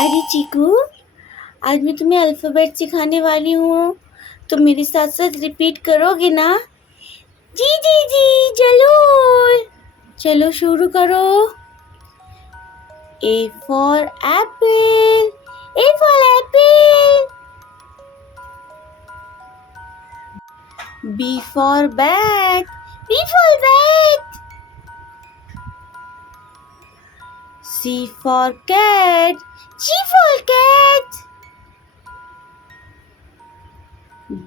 अरे चीकू, आज मैं तुम्हें अल्फ़ाबेट सिखाने वाली हूँ, तो मेरे साथ साथ रिपीट करोगे ना? जी जी जी, जरूर। चलो शुरू करो। A for apple, A for apple. B for bat, B for bat. C for cat, C for cat.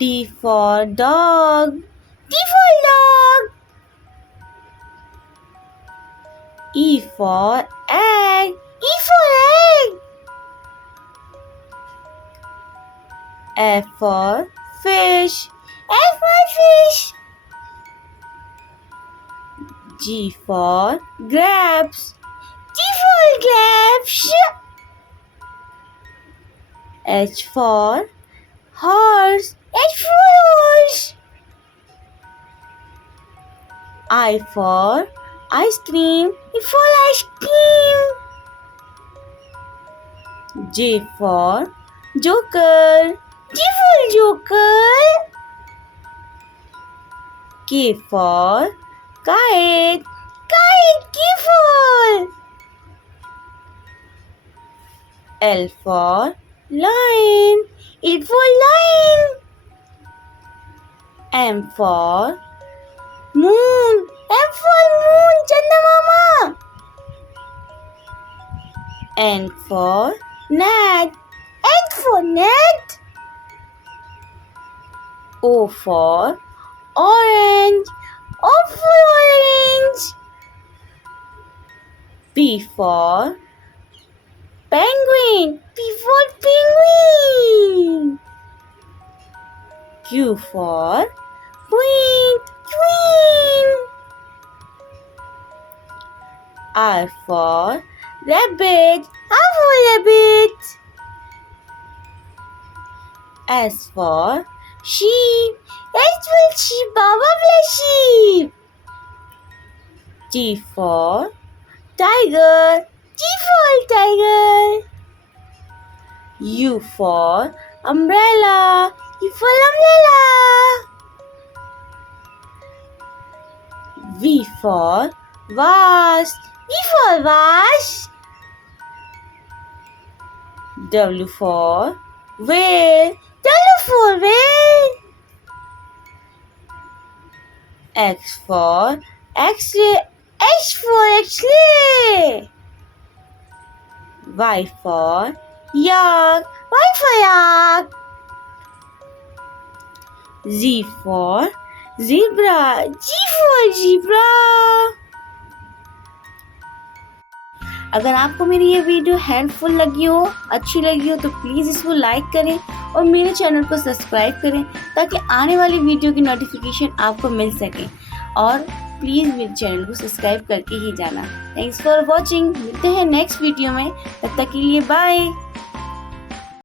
D for dog, D for dog. E for egg, E for egg. F for fish, F for fish. G for grapes, G for grapes. H for horse, H for horse. I for ice cream, I for ice cream. J for joker, J for joker. K for kite, kite, K for. L for lion, L for lion. M for moon, M for moon, Channa Mama. N for net, N for net. O for orange, O for orange. P for penguin, P for penguin. Q for queen, queen. R for rabbit, R for rabbit. S for sheep, S for sheep, Baba for sheep. T for tiger, T for tiger. U for umbrella, U for umbrella. V for vase, V for vase. W for whale, W for whale. X for X-ray, X for X-ray. Y for yak, Y for yak. Z for zebra, G for zebra. अगर आपको मेरी ये video helpful लगी हो, अच्छी लगी हो, तो प्लीज़ इसको लाइक करें और मेरे चैनल को सब्सक्राइब करें ताकि आने वाली वीडियो की नोटिफिकेशन आपको मिल सके। और प्लीज़ मेरे चैनल को सब्सक्राइब करके ही जाना। Thanks for watching. मिलते हैं नेक्स्ट वीडियो में, तब तक के लिए बाय।